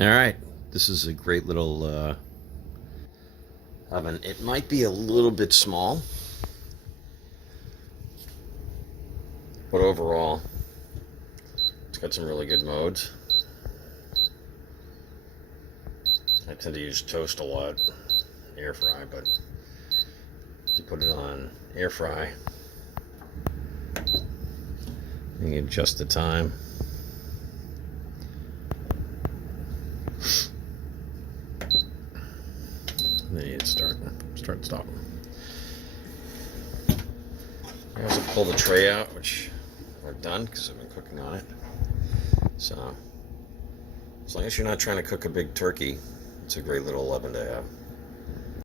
All right, this is a great little oven. It might be a little bit small, but overall, it's got some really good modes. I tend to use toast a lot, air fry, but you put it on air fry, and you adjust the time. Then you start, stop. I also pull the tray out, which I've done because I've been cooking on it. So, as long as you're not trying to cook a big turkey, it's a great little oven to have.